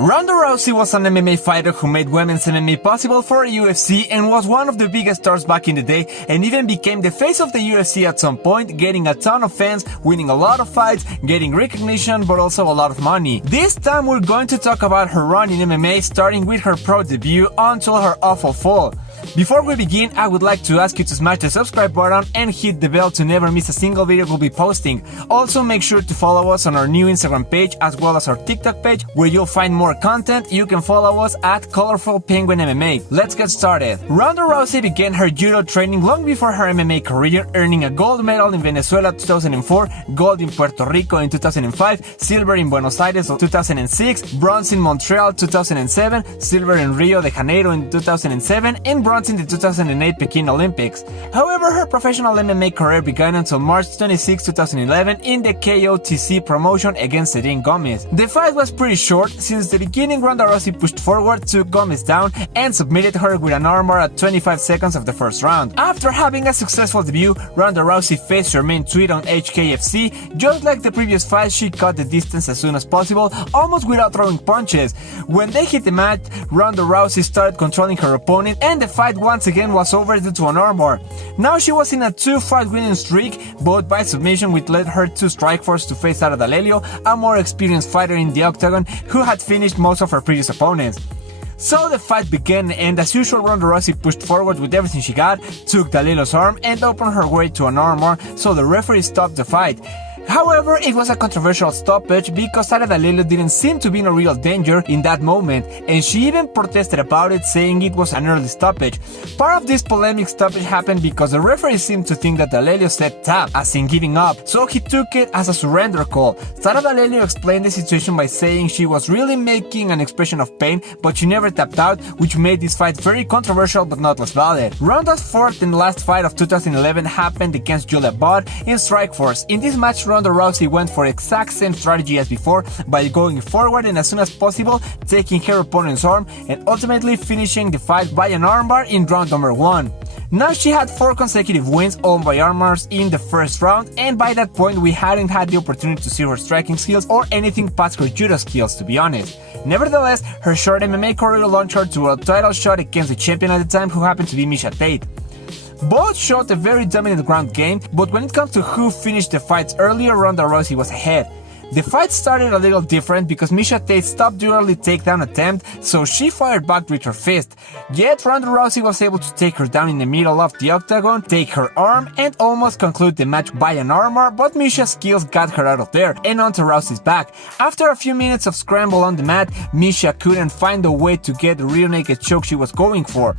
Ronda Rousey was an MMA fighter who made women's MMA possible for UFC and was one of the biggest stars back in the day, and even became the face of the UFC at some point, getting a ton of fans, winning a lot of fights, getting recognition, but also a lot of money. This time we're going to talk about her run in MMA, starting with her pro debut until her awful fall. Before we begin, I would like to ask you to smash the subscribe button and hit the bell to never miss a single video we'll be posting. Also, make sure to follow us on our new Instagram page as well as our TikTok page, where you'll find more content. You can follow us at Colorful Penguin MMA. Let's get started. Ronda Rousey began her judo training long before her MMA career, earning a gold medal in Venezuela 2004, gold in Puerto Rico in 2005, silver in Buenos Aires 2006, bronze in Montreal 2007, silver in Rio de Janeiro in 2007, and bronze in the 2008 Peking Olympics. However, her professional MMA career began until March 26, 2011 in the KOTC promotion against Serene Gomez. The fight was pretty short. Since the beginning, Ronda Rousey pushed forward, took Gomez down, and submitted her with an armbar at 25 seconds of the first round. After having a successful debut, Ronda Rousey faced Jermaine Tweed on HKFC. Just like the previous fight, she cut the distance as soon as possible, almost without throwing punches. When they hit the mat, Ronda Rousey started controlling her opponent, and the fight once again was over due to an armbar. Now she was in a 2-fight winning streak, both by submission, which led her to Strikeforce to face Sara D'Alelio, a more experienced fighter in the octagon who had finished most of her previous opponents. So the fight began, and as usual, Ronda Rousey pushed forward with everything she got, took D'Alelio's arm, and opened her way to an armbar, so the referee stopped the fight. However, it was a controversial stoppage because Sara D'Alelio didn't seem to be in a real danger in that moment, and she even protested about it, saying it was an early stoppage. Part of this polemic stoppage happened because the referee seemed to think that D'Alelio said tap, as in giving up, so he took it as a surrender call. Sara D'Alelio explained the situation by saying she was really making an expression of pain, but she never tapped out, which made this fight very controversial but not less valid. Ronda's fourth and last fight of 2011 happened against Julia Budd in Strikeforce. In this match, Ronda Rousey went for the exact same strategy as before, by going forward and as soon as possible taking her opponent's arm and ultimately finishing the fight by an armbar in round number 1. Now she had 4 consecutive wins, all by armbars in the first round, and by that point we hadn't had the opportunity to see her striking skills or anything past her judo skills, to be honest. Nevertheless, her short MMA career launched her to a title shot against the champion at the time, who happened to be Miesha Tate. Both showed a very dominant ground game, but when it comes to who finished the fights earlier, Ronda Rousey was ahead. The fight started a little different because Miesha Tate stopped the early takedown attempt, so she fired back with her fist. Yet Ronda Rousey was able to take her down in the middle of the octagon, take her arm, and almost conclude the match by an armbar, but Miesha's skills got her out of there and onto Rousey's back. After a few minutes of scramble on the mat, Miesha couldn't find a way to get the rear naked choke she was going for.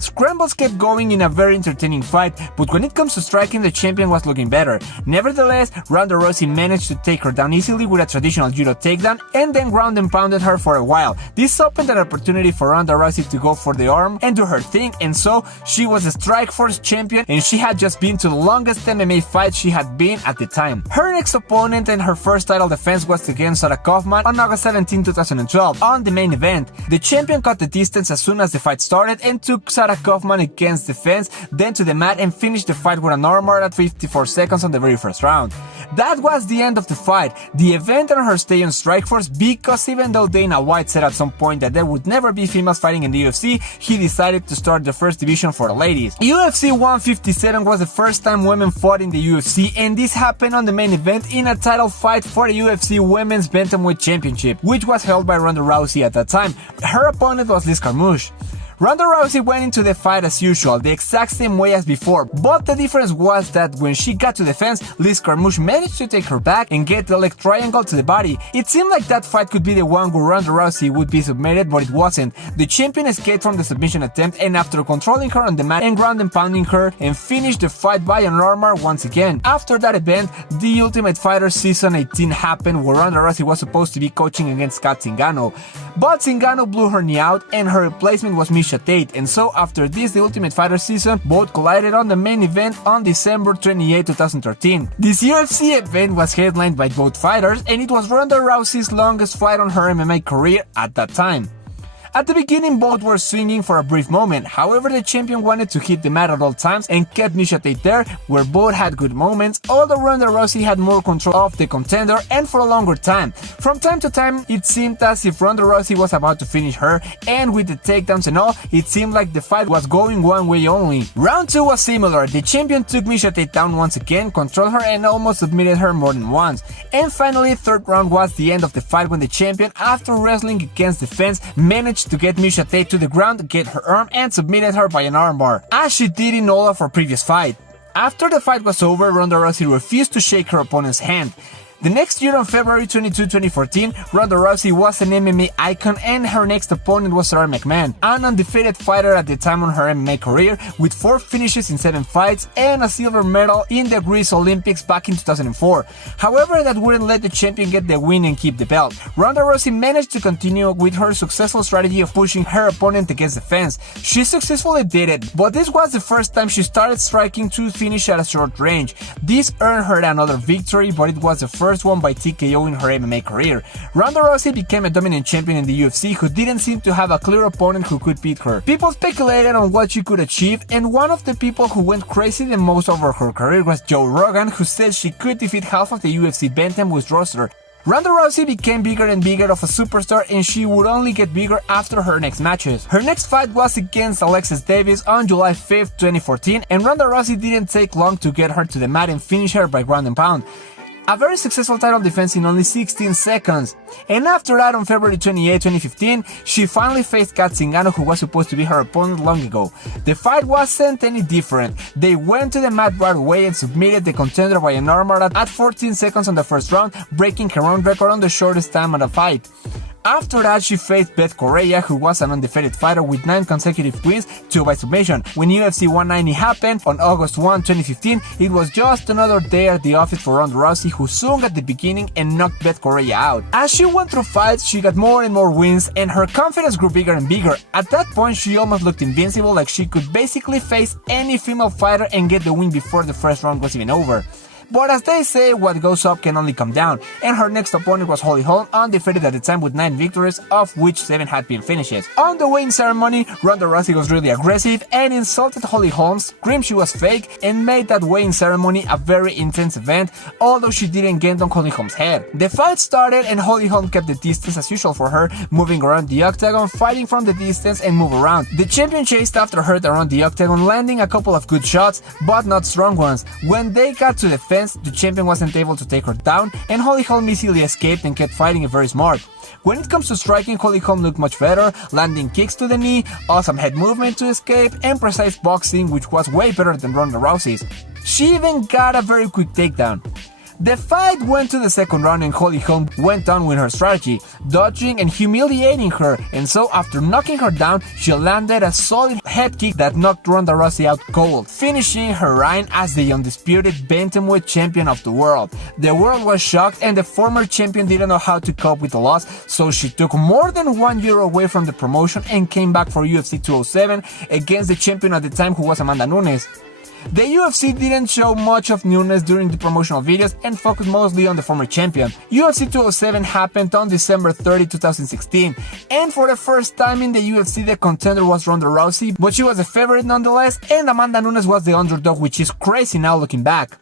Scrambles kept going in a very entertaining fight, but when it comes to striking, the champion was looking better. Nevertheless, Ronda Rousey managed to take her down easily with a traditional judo takedown, and then ground and pounded her for a while. This opened an opportunity for Ronda Rousey to go for the arm and do her thing, and so she was a Strikeforce champion, and she had just been to the longest MMA fight she had been at the time. Her next opponent and her first title defense was against Sarah Kaufman on August 17, 2012, on the main event. The champion cut the distance as soon as the fight started and took Sarah Kaufman against the fence, then to the mat, and finished the fight with an armbar at 54 seconds on the very first round. That was the end of the fight, the event, and her stay on Strikeforce, because even though Dana White said at some point that there would never be females fighting in the UFC, he decided to start the first division for the ladies. UFC 157 was the first time women fought in the UFC, and this happened on the main event in a title fight for the UFC Women's Bantamweight Championship, which was held by Ronda Rousey at that time. Her opponent was Liz Carmouche. Ronda Rousey went into the fight as usual, the exact same way as before, but the difference was that when she got to the fence, Liz Carmouche managed to take her back and get the leg triangle to the body. It seemed like that fight could be the one where Ronda Rousey would be submitted, but it wasn't. The champion escaped from the submission attempt, and after controlling her on the mat and ground and pounding her, and finished the fight by an armbar once again. After that event, the Ultimate Fighter Season 18 happened, where Ronda Rousey was supposed to be coaching against Kat Zingano. But Zingano blew her knee out, and her replacement was Miesha Tate, and so after this, the Ultimate Fighter season both collided on the main event on December 28, 2013. This UFC event was headlined by both fighters, and it was Ronda Rousey's longest fight on her MMA career at that time. At the beginning, both were swinging for a brief moment. However, the champion wanted to hit the mat at all times and kept Miesha Tate there, where both had good moments, although Ronda Rousey had more control of the contender and for a longer time. From time to time, it seemed as if Ronda Rousey was about to finish her, and with the takedowns and all, it seemed like the fight was going one way only. Round 2 was similar. The champion took Miesha Tate down once again, controlled her and almost submitted her more than once. And finally, third round was the end of the fight when the champion, after wrestling against the fence, managed to get Miesha Tate to the ground, get her arm, and submitted her by an armbar, as she did in all of her previous fight. After the fight was over, Ronda Rousey refused to shake her opponent's hand. The next year, on February 22, 2014, Ronda Rousey was an MMA icon, and her next opponent was Sarah McMahon, an undefeated fighter at the time on her MMA career, with 4 finishes in 7 fights and a silver medal in the Greece Olympics back in 2004. However, that wouldn't let the champion get the win and keep the belt. Ronda Rousey managed to continue with her successful strategy of pushing her opponent against the fence. She successfully did it, but this was the first time she started striking to finish at a short range. This earned her another victory, but it was the first one by TKO in her MMA career. Ronda Rousey became a dominant champion in the UFC who didn't seem to have a clear opponent who could beat her. People speculated on what she could achieve, and one of the people who went crazy the most over her career was Joe Rogan, who said she could defeat half of the UFC bantamweight roster. Ronda Rousey became bigger and bigger of a superstar, and she would only get bigger after her next matches. Her next fight was against Alexis Davis on July 5th, 2014, and Ronda Rousey didn't take long to get her to the mat and finish her by ground and pound. A very successful title defense in only 16 seconds. And after that, on February 28, 2015, she finally faced Kat Zingano, who was supposed to be her opponent long ago. The fight wasn't any different. They went to the mat right away and submitted the contender by an armbar at 14 seconds on the first round, breaking her own record on the shortest time at a fight. After that, she faced Beth Correia, who was an undefeated fighter with 9 consecutive wins, 2 by submission. When UFC 190 happened on August 1, 2015, it was just another day at the office for Ronda Rousey, who swung at the beginning and knocked Beth Correia out. As she went through fights, she got more and more wins, and her confidence grew bigger and bigger. At that point, she almost looked invincible, like she could basically face any female fighter and get the win before the first round was even over. But as they say, what goes up can only come down, and her next opponent was Holly Holm, undefeated at the time with 9 victories, of which 7 had been finishes. On the weigh-in ceremony, Ronda Rousey was really aggressive and insulted Holly Holm, screamed she was fake, and made that weigh-in ceremony a very intense event, although she didn't get on Holly Holm's head. The fight started, and Holly Holm kept the distance as usual for her, moving around the octagon, fighting from the distance and move around. The champion chased after her around the octagon, landing a couple of good shots, but not strong ones. When they got to the fence, the champion wasn't able to take her down, and Holly Holm easily escaped and kept fighting it very smart. When it comes to striking, Holly Holm looked much better, landing kicks to the knee, awesome head movement to escape, and precise boxing, which was way better than Ronda Rousey's. She even got a very quick takedown. The fight went to the second round, and Holly Holm went on with her strategy, dodging and humiliating her, and so after knocking her down, she landed a solid head kick that knocked Ronda Rousey out cold, finishing her reign as the undisputed bantamweight champion of the world. The world was shocked, and the former champion didn't know how to cope with the loss, so she took more than 1 year away from the promotion and came back for UFC 207 against the champion at the time, who was Amanda Nunes. The UFC didn't show much of Nunes during the promotional videos and focused mostly on the former champion. UFC 207 happened on December 30, 2016, and for the first time in the UFC, the contender was Ronda Rousey, but she was a favorite nonetheless, and Amanda Nunes was the underdog, which is crazy now looking back.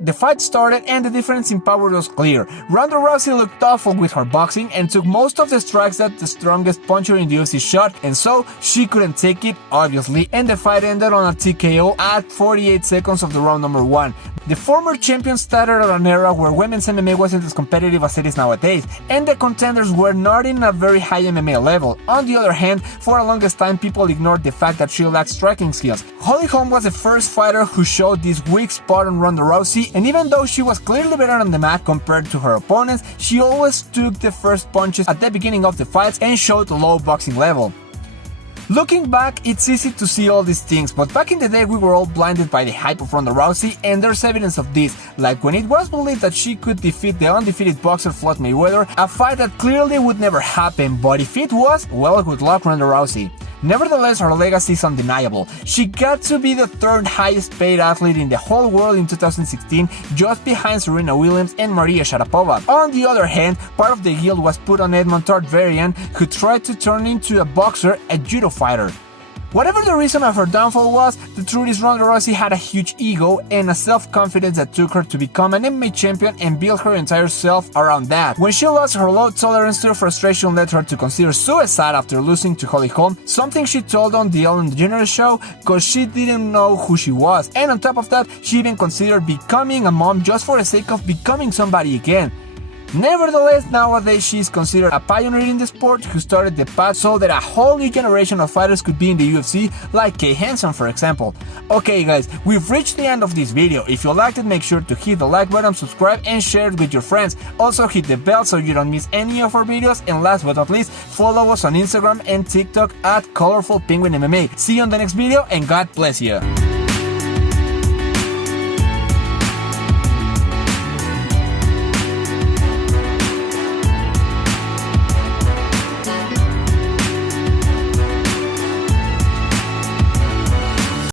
The fight started, and the difference in power was clear. Ronda Rousey looked awful with her boxing and took most of the strikes that the strongest puncher in the UFC shot, and so she couldn't take it, obviously, and the fight ended on a TKO at 48 seconds of the round number 1. The former champion started at an era where women's MMA wasn't as competitive as it is nowadays, and the contenders were not in a very high MMA level. On the other hand, for the longest time, people ignored the fact that she lacked striking skills. Holly Holm was the first fighter who showed this weak spot on Ronda Rousey, and even though she was clearly better on the mat compared to her opponents, she always took the first punches at the beginning of the fights and showed a low boxing level. Looking back, it's easy to see all these things, but back in the day we were all blinded by the hype of Ronda Rousey, and there's evidence of this, like when it was believed that she could defeat the undefeated boxer Floyd Mayweather, a fight that clearly would never happen, but if it was, well, good luck Ronda Rousey. Nevertheless, her legacy is undeniable. She got to be the third highest paid athlete in the whole world in 2016, just behind Serena Williams and Maria Sharapova. On the other hand, part of the guilt was put on Edmond Tarverdyan, who tried to turn into a boxer, a judo fighter. Whatever the reason of her downfall was, the truth is Ronda Rousey had a huge ego and a self-confidence that took her to become an MMA champion and build her entire self around that. When she lost, her low tolerance to frustration led her to consider suicide after losing to Holly Holm, something she told on the Ellen DeGeneres show cause she didn't know who she was. And on top of that, she even considered becoming a mom just for the sake of becoming somebody again. Nevertheless, nowadays she is considered a pioneer in the sport who started the path so that a whole new generation of fighters could be in the UFC, like Kay Hansen for example. Okay guys, we've reached the end of this video. If you liked it, make sure to hit the like button, subscribe and share it with your friends. Also hit the bell so you don't miss any of our videos, and last but not least, follow us on Instagram and TikTok at ColorfulPenguinMMA. See you on the next video and God bless you.